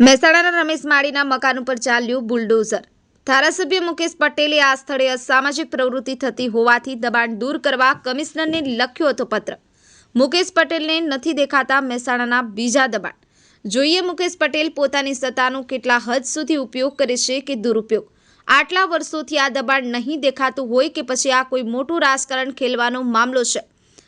મહેસાણાના રમેશ માળીના મકાન ઉપર ચાલ્યું બુલડોઝર. ધારાસભ્ય મુકેશ પટેલે આ સ્થળે અસામાજિક પ્રવૃત્તિ થતી હોવાથી દબાણ દૂર કરવા કમિશનરને લખ્યો હતો પત્ર. મુકેશ પટેલને નથી દેખાતા મહેસાણાના બીજા દબાણ. જોઈએ મુકેશ પટેલ પોતાની સત્તાનો કેટલા હદ સુધી ઉપયોગ કરે છે કે દુરુપયોગ. આટલા વર્ષોથી આ દબાણ નહીં દેખાતું હોય કે પછી આ કોઈ મોટું રાજકારણ ખેલવાનો મામલો છે.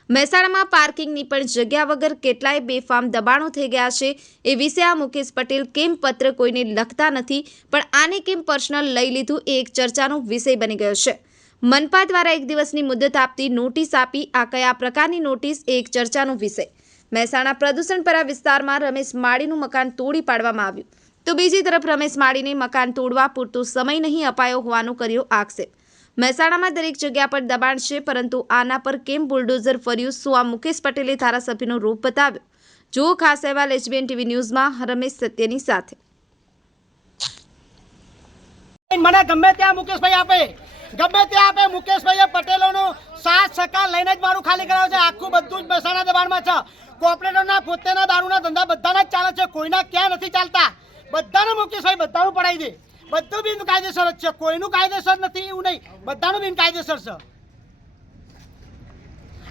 મહેસાણામાં પાર્કિંગની પણ જગ્યા વગર કેટલાય બેફામ દબાણો થઈ ગયા છે. એ વિશે આ મુકેશ પટેલ કેમ પત્ર કોઈને લખતા નથી, પણ આને કેમ પર્સનલ લઈ લીધું એ એક ચર્ચાનો વિષય બની ગયો છે. મનપા દ્વારા એક દિવસની મુદત આપતી નોટિસ આપી આ કયા પ્રકારની નોટિસ એ એક ચર્ચાનો વિષય. મહેસાણા પ્રદૂષણપરા વિસ્તારમાં રમેશ માળીનું મકાન તોડી પાડવામાં આવ્યું. તો બીજી તરફ રમેશ માળીને મકાન તોડવા પૂરતો સમય નહીં અપાયો હોવાનો કર્યો આક્ષેપ. મહેસાણામાં દરેક જગ્યા પર દબાણ છે, પરંતુ આના પર કેમ બુલડોઝર ફર્યું શું આ મુકેશ પટેલે ધારાસભ્યનો રૂપ બતાવ્યો? જુઓ ખાસ અહેવાલ એચબીએન ટીવી ન્યૂઝમાં રમેશ સત્યની સાથે. મને ગમે ત્યાં મુકેશભાઈ આપે. ગમે ત્યાં આપે મુકેશભાઈએ પટેલોનું સાત સકા લઈને જ મારું ખાલી કરાવે છે. આખું બધું જ મહેસાણા દબાણમાં છે. કોર્પોરેટરના પોતેના દારૂના ધંધા બધાના જ ચાલે છે. કોઈના ક્યાં નથી ચાલતા. બધાને મુકેશભાઈ બધાનું પડાવી દે. બધું બિન કાયદેસર જ છે. કોઈનું કાયદેસર નથી, એવું નહીં. બધાનું બિન કાયદેસર છે.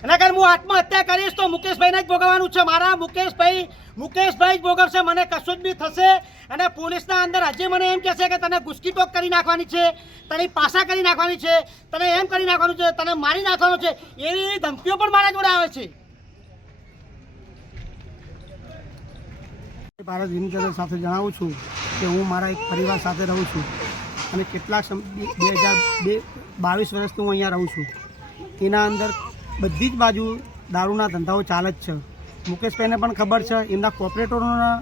એના કારણે હું આત્મહત્યા કરીશ તો મુકેશભાઈને જ ભોગવવાનું છે. મારા મુકેશભાઈ મુકેશભાઈ જ ભોગવશે. મને કશું જ બી થશે. અને પોલીસના અંદર હજી મને એમ કહેશે કે તને ગુસ્કીટોક કરી નાખવાની છે. તને પાસા કરી નાખવાની છે. તને એમ કરી નાખવાનું છે. તને મારી નાખવાનું છે. એવી એવી ધમકીઓ પણ મારા જોડે આવે છે. ભારત વિનીચંદ્ર સાથે જણાવું છું. કે હું મારા એક પરિવાર સાથે રહું છું અને કેટલાક બે હજાર બે બાવીસ વર્ષથી હું અહીંયા રહું છું. એના અંદર બધી જ બાજુ દારૂના ધંધાઓ ચાલે જ છે. મુકેશભાઈને પણ ખબર છે, એમના કોર્પોરેટરોના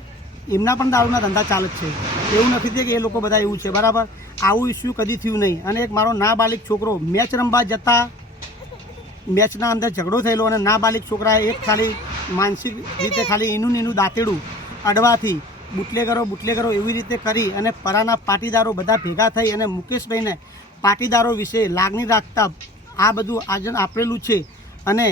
એમના પણ દારૂના ધંધા ચાલે જ છે. એવું નથી કે એ લોકો બધા એવું છે, બરાબર? આવું ઇસ્યુ કદી થયું નહીં. અને એક મારો નાબાલિક છોકરો મેચ રમવા જતા મેચના અંદર ઝઘડો થયેલો અને નાબાલિક છોકરાએ એક ખાલી માનસિક રીતે ખાલી એનું ને એનું દાંતેડું અડવાથી બુટલેગરો બુટલેગરો એવી રીતે કરી અને પરાના પાટીદારો બધા ભેગા થઈ અને મુકેશભાઈને પાટીદારો વિશે લાગણી રાખતા આ બધું આજન આપેલું છે અને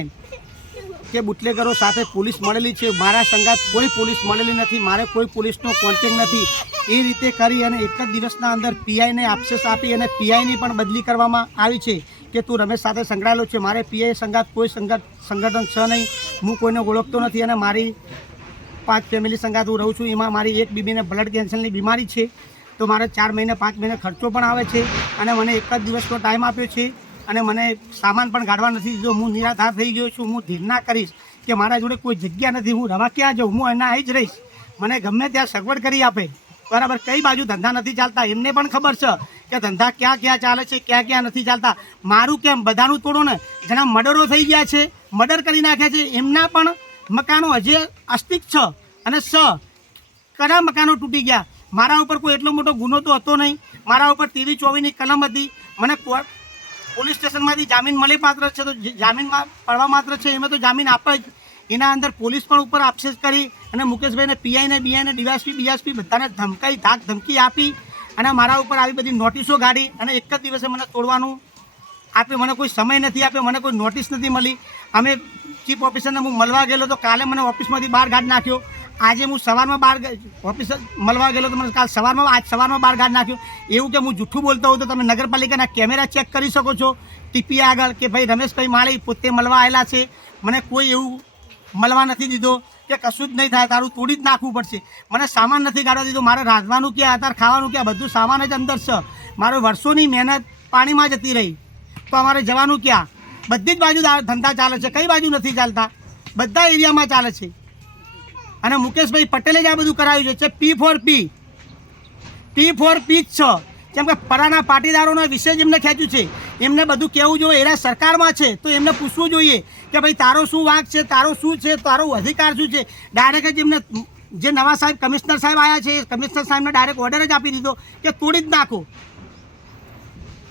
કે બુટલેગરો સાથે પોલીસ મળેલી છે. મારા સંગાત કોઈ પોલીસ મળેલી નથી. મારે કોઈ પોલીસનો કોન્ટેક નથી. એ રીતે કરી અને એક જ દિવસના અંદર પીઆઈને આપશેસ આપી અને પીઆઈની પણ બદલી કરવામાં આવી છે કે તું રમેશ સાથે સંકળાયેલો છે. મારે પીઆઈ સંગાત કોઈ સંગઠ સંગઠન છે નહીં. હું કોઈને ઓળખતો નથી અને મારી પાંચ ફેમિલી સંગાથ હું રહું છું. એમાં મારી એક બીબીને બ્લડ કેન્સરની બીમારી છે. તો મારે ચાર મહિને, પાંચ મહિને ખર્ચો પણ આવે છે અને મને એક જ દિવસનો ટાઈમ આપ્યો છે અને મને સામાન પણ કાઢવા નથી દીધો. હું નિરાધાર થઈ ગયો છું. હું ધીર ના કરીશ કે મારા જોડે કોઈ જગ્યા નથી. હું રવા ક્યાં જાઉં? હું એના આવી જ રહીશ. મને ગમે ત્યાં સગવડ કરી આપે. બરાબર, કઈ બાજુ ધંધા નથી ચાલતા? એમને પણ ખબર છે કે ધંધા ક્યાં ક્યાં ચાલે છે, ક્યાં ક્યાં નથી ચાલતા. મારું કેમ? બધાનું તોડો ને. જેના મર્ડરો થઈ ગયા છે, મર્ડર કરી નાખ્યા છે, એમના પણ મકાનો હજી અસ્તિક છ અને સ કયા મકાનો તૂટી ગયા. મારા ઉપર કોઈ એટલો મોટો ગુનો તો હતો નહીં. મારા ઉપર ત્રેવીસ ચોવીસની કલમ હતી. મને પોલીસ સ્ટેશનમાંથી જામીન મળી પાત્ર છે તો જામીનમાં પડવા માત્ર છે, એમાં તો જામીન આપે જ. એના અંદર પોલીસ પણ ઉપર આક્ષેપ કરી અને મુકેશભાઈને પીઆઈને, બીઆઈને ડીવાયસપી બીએસપી બધાને ધમકાઈ, ધાક ધમકી આપી અને મારા ઉપર આવી બધી નોટિસો કાઢી અને એક જ દિવસે મને તોડવાનું આપ્યો મને કોઈ સમય નથી આપ્યો, મને કોઈ નોટિસ નથી મળી. અમે ચીફ ઓફિસરને હું મળવા ગયેલો તો કાલે મને ઓફિસમાંથી બહાર ગાઢ નાખ્યો. આજે હું સવારમાં બહાર ઓફિસર મળવા ગયેલો તો મને કાલ સવારમાં, આજ સવારમાં બહાર ગાઢ નાખ્યો. એવું કે હું જૂઠું બોલતો હોઉં તો તમે નગરપાલિકાના કેમેરા ચેક કરી શકો છો. ટીપી આગળ કે ભાઈ રમેશભાઈ માળી પોતે મળવા આવેલા છે. મને કોઈ એવું મળવા નથી દીધો કે કશું જ નહીં થાય, તારું તોડી જ નાખવું પડશે. મને સામાન નથી કાઢવા દીધો, મારે રાંધવાનું ક્યાં, અત્યારે ખાવાનું ક્યાં, બધું સામાન જ અંદર છે. મારો વર્ષોની મહેનત પાણીમાં જતી રહી. તો અમારે જવાનું ક્યાં? બધી જ બાજુ ધંધા ચાલે છે. કઈ બાજુ નથી ચાલતા? બધા એરિયામાં ચાલે છે. અને મુકેશભાઈ પટેલે જ આ બધું કરાવ્યું છે. પી ફોર પી. પી ફોર પી જ છે. કેમ કે પરાના પાટીદારોના વિશે જ એમને ખેંચ્યું છે. એમને બધું કહેવું જોઈએ. એના સરકારમાં છે. તો એમને પૂછવું જોઈએ કે ભાઈ, તારો શું વાંક છે? તારો શું છે? તારો અધિકાર શું છે? ડાયરેક્ટ જ એમને જે નવા સાહેબ, કમિશનર સાહેબ આવ્યા છે, કમિશનર સાહેબને ડાયરેક્ટ ઓર્ડર જ આપી દીધો કે તોડી જ નાખો.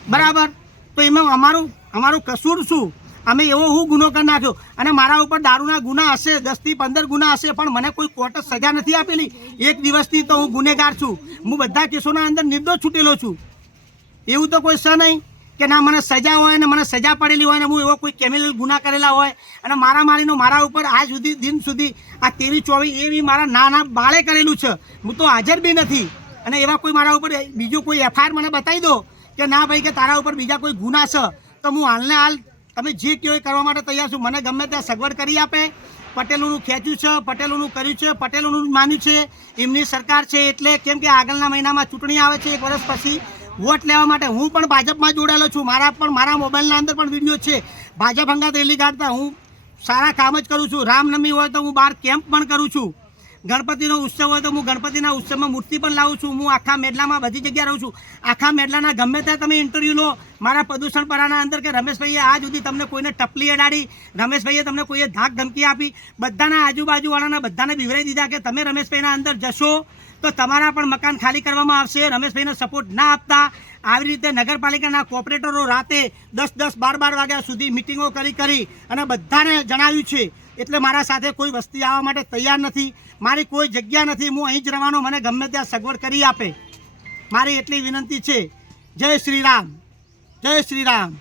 બરાબર? તો એમાં અમારું અમારું કસૂર શું? અમે એવો હું ગુનો કરી નાખ્યો. અને મારા ઉપર દારૂના ગુના હશે, દસથી પંદર ગુના હશે, પણ મને કોઈ કોર્ટે સજા નથી આપેલી. એક દિવસથી તો હું ગુનેગાર છું. હું બધા કેસોના અંદર નિર્દોષ છૂટેલો છું. એવું તો કોઈ છે નહીં કે ના, મને સજા હોય ને મને સજા પડેલી હોય ને હું એવો કોઈ કેમિકલ ગુના કરેલા હોય. અને મારા મારીનો મારા ઉપર આજ સુધી દિન સુધી આ તેવી ચોવી એવી મારા નાના બાળે કરેલું છે. હું તો હાજર બી નથી. અને એવા કોઈ મારા ઉપર બીજું કોઈ એફઆઈઆર મને બતાવી દો. કે ના ભાઈ, કે તારા ઉપર બીજા કોઈ ગુના છે, તો હું હાલને હાલ તમે જે કહો કરવા માટે તૈયાર છું. મને ગમે ત્યાં સગવડ કરી આપે. પટેલોનું ખેંચ્યું છે, પટેલોનું કર્યું છે, પટેલોનું માન્યું છે. એમની સરકાર છે એટલે કેમ કે આગળના મહિનામાં ચૂંટણી આવે છે એક વર્ષ પછી. વોટ લેવા માટે હું પણ ભાજપમાં જોડાયેલો છું. મારા પણ, મારા મોબાઈલના અંદર પણ વીડિયો છે. ભાજપ અંગાત રેલી કાઢતા હું સારા કામ જ કરું છું. રામનવમી હોય તો હું બહાર કેમ્પ પણ કરું છું. ગણપતિનો ઉત્સવ હોય તો હું ગણપતિના ઉત્સવમાં મૂર્તિ પણ લાવું છું. હું આખા મેડલામાં બધી જગ્યાએ રહું છું. આખા મેડલાના ગમે ત્યાં તમે ઇન્ટરવ્યૂ લો, મારા પ્રદૂષણ પરાના અંદર કે રમેશભાઈએ આ સુધી તમને કોઈને ટપલી અડાડી, રમેશભાઈએ તમને કોઈએ ધાક ધમકી આપી, બધાના આજુબાજુવાળાના બધાને બિવરાઈ દીધા કે તમે રમેશભાઈના અંદર જશો, તો તમારા પણ મકાન ખાલી કરવામાં આવશે. રમેશભાઈને સપોર્ટ ના આપતા. આવી રીતે નગરપાલિકાના કોર્પોરેટરો રાતે દસ દસ બાર બાર વાગ્યા સુધી મિટિંગો કરી કરી અને બધાને જણાવ્યું છે એટલે મારા સાથે કોઈ વસ્તી આવવા માટે તૈયાર નથી. મારી કોઈ જગ્યા નથી. હું અહીં જ રહેવાનો. મને ગમે ત્યાં સગવડ કરી આપે. મારી એટલી વિનંતી છે. જય શ્રી રામ. જય શ્રી રામ.